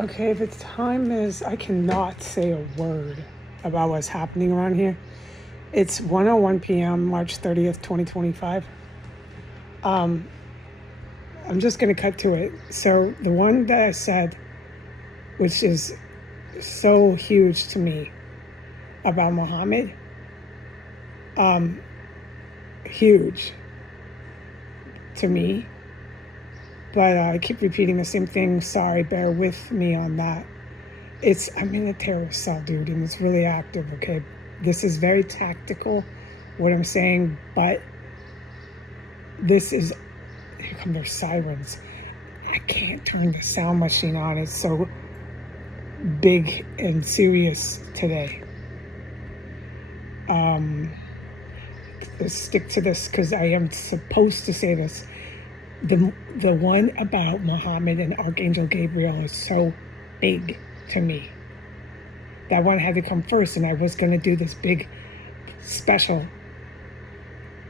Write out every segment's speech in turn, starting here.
Okay, the time is, I cannot say a word about what's happening around here. It's 1:01 p.m., March 30th, 2025. I'm just going to cut to it. So, the one that I said, which is so huge to me about Muhammad, huge to me, but I keep repeating the same thing. Sorry, bear with me on that. I'm in a terrorist cell, dude, and it's really active, okay? This is very tactical, what I'm saying, but this is, here come their sirens. I can't turn the sound machine on. It's so big and serious today. Let's stick to this because I am supposed to say this. The one about Muhammad and Archangel Gabriel is so big to me. That one had to come first, and I was going to do this big special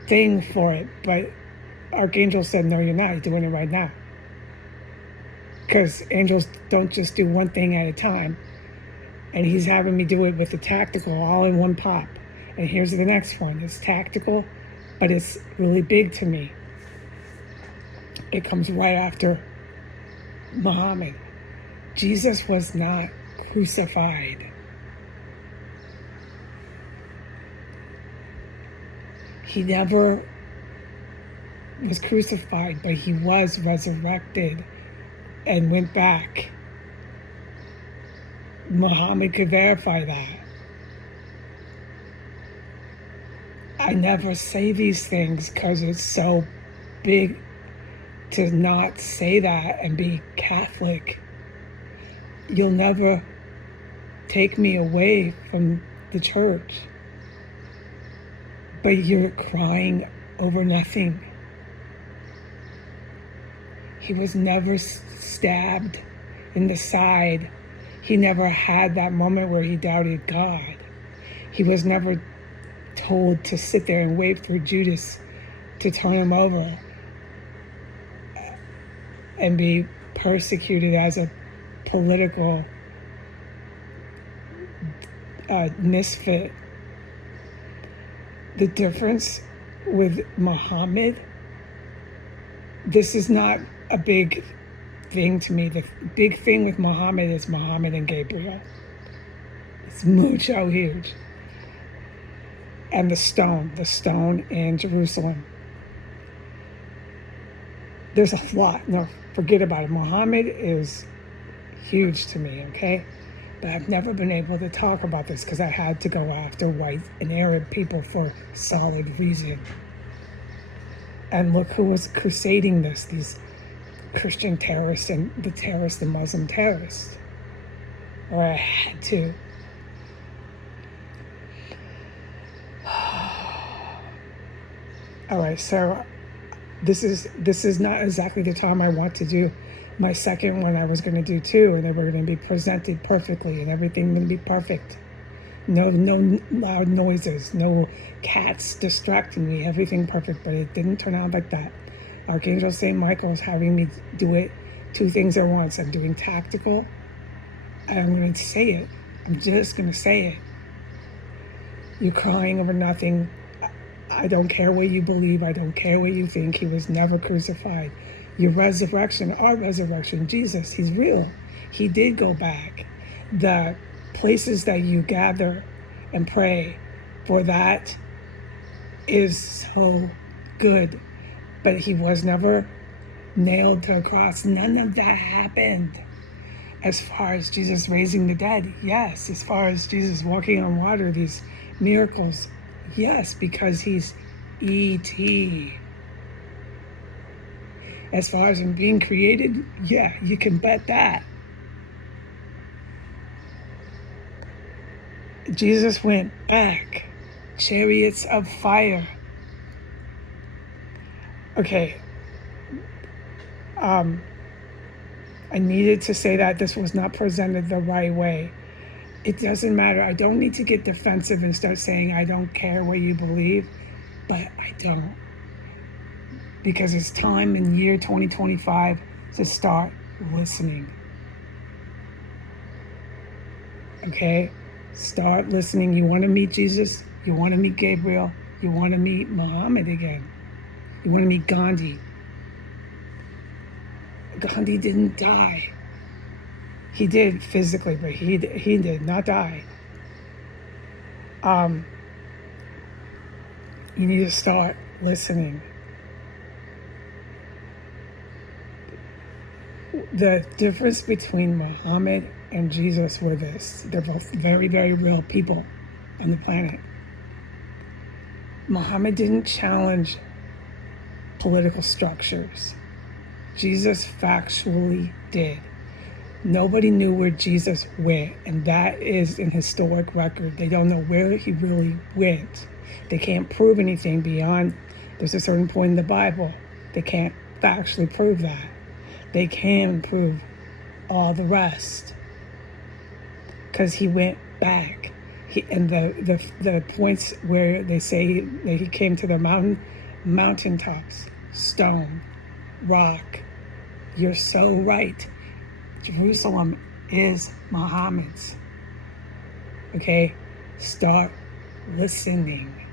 thing for it, but Archangel said, no, you're not. You're doing it right now. Because angels don't just do one thing at a time. And he's having me do it with the tactical all in one pop. And here's the next one. It's tactical, but it's really big to me. It comes right after Muhammad. Jesus was not crucified. He never was crucified, but he was resurrected and went back. Muhammad could verify that. I never say these things because it's so big to not say that and be Catholic. You'll never take me away from the church, but you're crying over nothing. He was never stabbed in the side. He never had that moment where he doubted God. He was never told to sit there and wait for Judas to turn him over and be persecuted as a political misfit. The difference with Muhammad, this is not a big thing to me. The big thing with Muhammad is Muhammad and Gabriel. It's mucho huge. And the stone in Jerusalem. There's a lot. No, forget about it. Muhammad is huge to me, okay? But I've never been able to talk about this because I had to go after white and Arab people for solid reason. And look who was crusading this, these Christian terrorists and the Muslim terrorists. Or I had to. All right, so this is not exactly the time I want to do my second one. I was going to do two, and they were going to be presented perfectly, and everything going to be perfect. No loud noises, no cats distracting me, everything perfect, but it didn't turn out like that. Archangel St. Michael is having me do it two things at once. I'm doing tactical, and I'm going to say it. I'm just going to say it. You're crying over nothing. I don't care what you believe. I don't care what you think. He was never crucified. Your resurrection, our resurrection, Jesus, he's real. He did go back. The places that you gather and pray for, that is so good. But he was never nailed to a cross. None of that happened. As far as Jesus raising the dead, yes. As far as Jesus walking on water, these miracles, yes, because he's E.T. As far as him being created, yeah, you can bet that. Jesus went back. Chariots of fire. Okay. I needed to say that this was not presented the right way. It doesn't matter. I don't need to get defensive and start saying I don't care what you believe, but I don't. Because it's time in year 2025 to start listening. Okay? Start listening. You want to meet Jesus? You want to meet Gabriel? You want to meet Muhammad again? You want to meet Gandhi? Gandhi didn't die. He did physically, but he did not die. You need to start listening. The difference between Muhammad and Jesus were this. They're both very, very real people on the planet. Muhammad didn't challenge political structures. Jesus factually did. Nobody knew where Jesus went, and that is an historic record. They don't know where he really went. They can't prove anything beyond, there's a certain point in the Bible. They can't factually prove that. They can prove all the rest, because he went back. And the points where they say that he came to the mountaintops, stone, rock. You're so right. Jerusalem is Muhammad's. Okay? Start listening.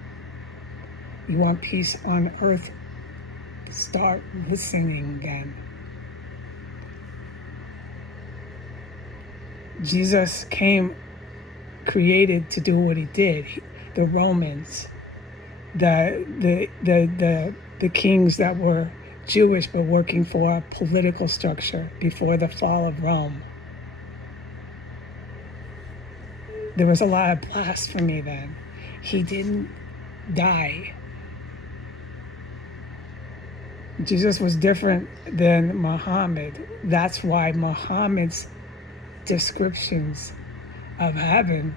You want peace on earth? Start listening then. Jesus came created to do what he did. The Romans, the kings that were Jewish but working for a political structure before the fall of Rome. There was a lot of blasphemy then. He didn't die. Jesus was different than Muhammad. That's why Muhammad's descriptions of heaven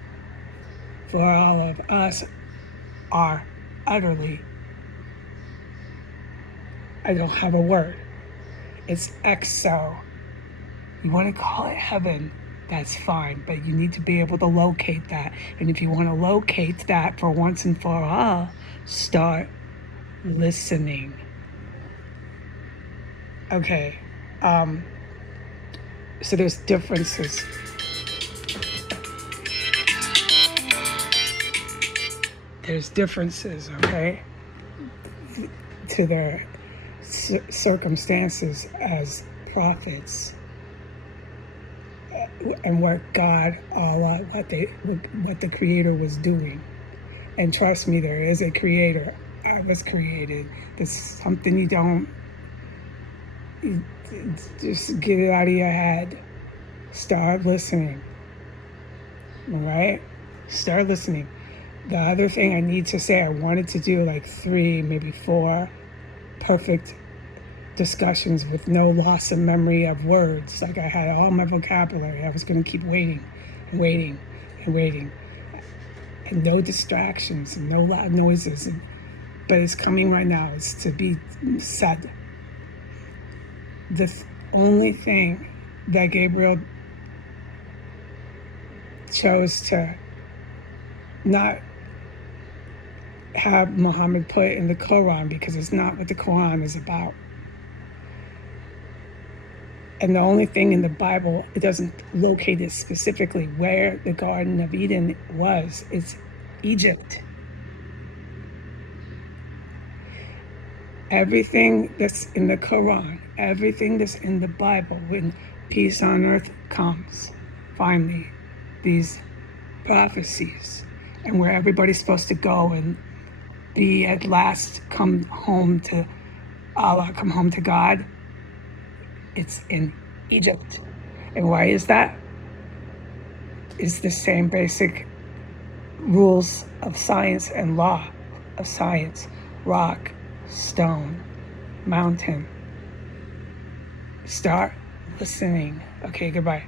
for all of us are utterly, I don't have a word. It's exo. You want to call it heaven, that's fine, but you need to be able to locate that. And if you want to locate that for once and for all, start listening. Okay. So there's differences. There's differences, okay, to their circumstances as prophets, and what God, what the Creator was doing. And trust me, there is a Creator. I was created. There's something you just get it out of your head. Start listening. All right? Start listening. The other thing I need to say, I wanted to do like 3, maybe 4 perfect discussions with no loss of memory of words. Like I had all my vocabulary. I was going to keep waiting and waiting and waiting. And no distractions and no loud noises. But it's coming right now. It's to be said. The only thing that Gabriel chose to not have Muhammad put in the Quran, because it's not what the Quran is about. And the only thing in the Bible, it doesn't locate it specifically where the Garden of Eden was. It's Egypt. Everything that's in the Quran, everything that's in the Bible, when peace on earth comes, finally, these prophecies, and where everybody's supposed to go and be at last come home to Allah, come home to God, it's in Egypt. And why is that? It's the same basic rules of science and law of science. Rock, stone, mountain. Start listening. Okay, goodbye.